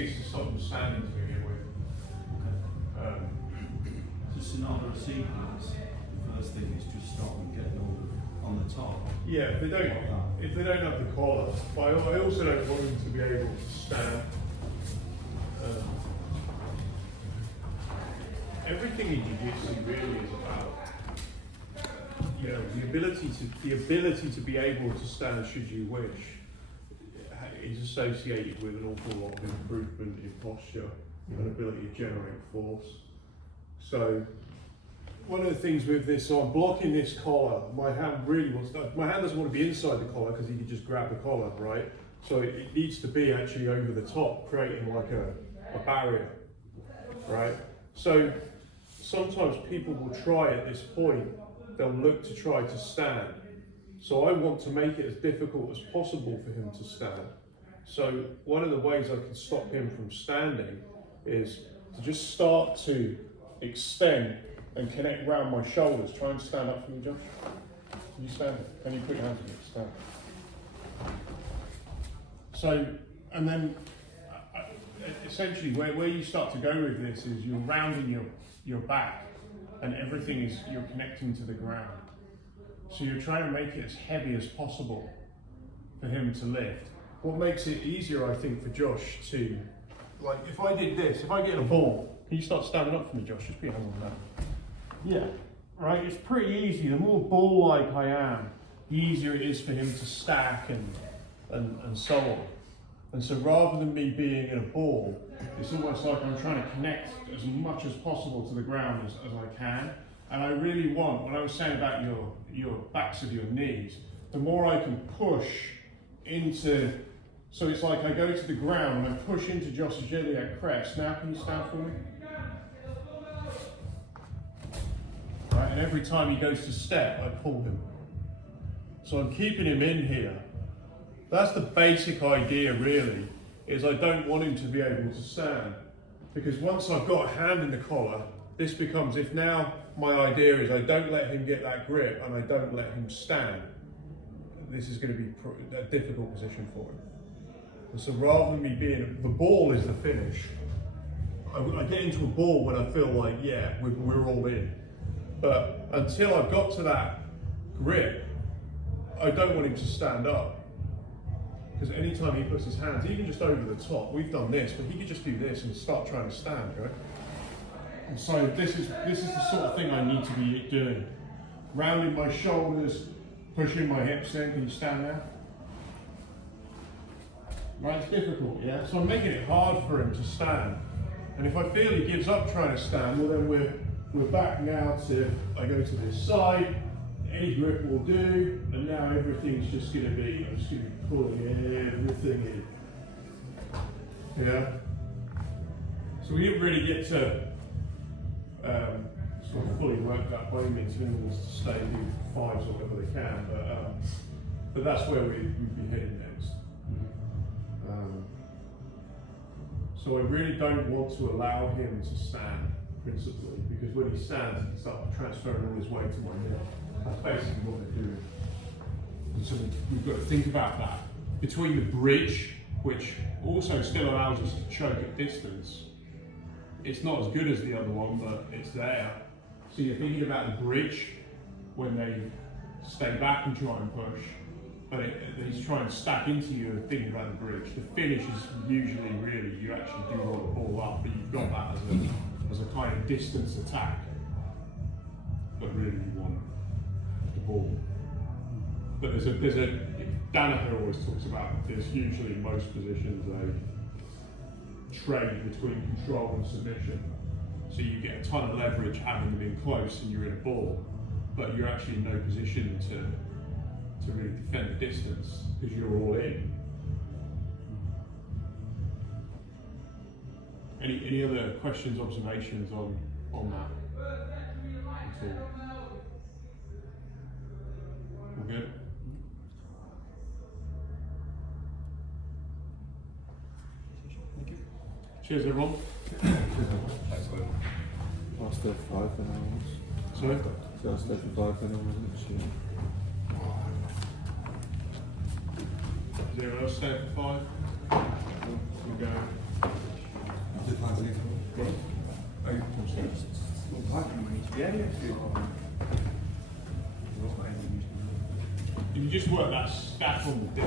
excuse to stop them standing to begin with. Just in order of sequence, the first thing is just stop and get them on the top. Yeah, if they don't have the collar, but I also don't want them to be able to stand. Everything in jiu-jitsu really is about, you know, the ability to be able to stand should you wish is associated with an awful lot of improvement in posture and ability to generate force. So one of the things with this, so I'm blocking this collar. My hand doesn't want to be inside the collar because he can just grab the collar, right? So it needs to be actually over the top, creating like a barrier, right? So sometimes people will try at this point, they'll look to try to stand. So I want to make it as difficult as possible for him to stand. So one of the ways I can stop him from standing is to just start to extend and connect round my shoulders. Try and stand up for me, Josh. Can you stand? Can you put your hands on it? Stand. So, and then essentially where you start to go with this is you're rounding your back and everything is, you're connecting to the ground. So you're trying to make it as heavy as possible for him to lift. What makes it easier, I think, for Josh to, like, if I did this, if I get a ball, can you start standing up for me, Josh? Just put your hand on that. Yeah, right, it's pretty easy. The more ball-like I am, the easier it is for him to stack and so on. And so rather than me being in a ball, it's almost like I'm trying to connect as much as possible to the ground as I can. And I really want, when I was saying about your backs of your knees, the more I can push into, so it's like I go to the ground and I push into Josh's iliac crest. Now can you stand for me? Right, and every time he goes to step, I pull him. So I'm keeping him in here. That's the basic idea really, is I don't want him to be able to stand. Because once I've got a hand in the collar, this becomes, if now my idea is I don't let him get that grip and I don't let him stand, this is going to be a difficult position for him. And so rather than me being, the ball is the finish. I get into a ball when I feel like, yeah, we're all in. But until I've got to that grip, I don't want him to stand up. Because anytime he puts his hands, even just over the top, we've done this, but he could just do this and start trying to stand, right? And so this is the sort of thing I need to be doing. Rounding my shoulders, pushing my hips in. Can you stand now? Right, it's difficult, yeah? So I'm making it hard for him to stand. And if I feel he gives up trying to stand, well then we're back now to, I go to this side, any grip will do, and now everything's just going to be, I'm just going to be pulling everything in. Yeah? So we didn't really get to sort of fully work that way, means wants to stay and do fives or whatever they can, but that's where we'd be heading next. So I really don't want to allow him to stand, principally, because when he stands, he can start transferring all his weight to my hip. That's basically what they're doing. And so we've got to think about that. Between the bridge, which also still allows us to choke at distance, it's not as good as the other one, but it's there. So you're thinking about the bridge when they stay back and try and push, but he's trying to stack into you and thinking about the bridge. The finish is usually really, you actually do roll the ball up, but you've got that as a kind of distance attack. But really you want the ball. But there's a Danaher always talks about, there's usually in most positions a trade between control and submission. So you get a ton of leverage having them in close and you're in a ball, but you're actually in no position to really defend the distance because you're all in. Any other questions, observations on that? At all? All good? Thank you. Cheers everyone. Excellent. Last 35 an hour. Sorry? So that's 35 an hour, isn't it? 0 stay for 5. We go. If you just work that stack on the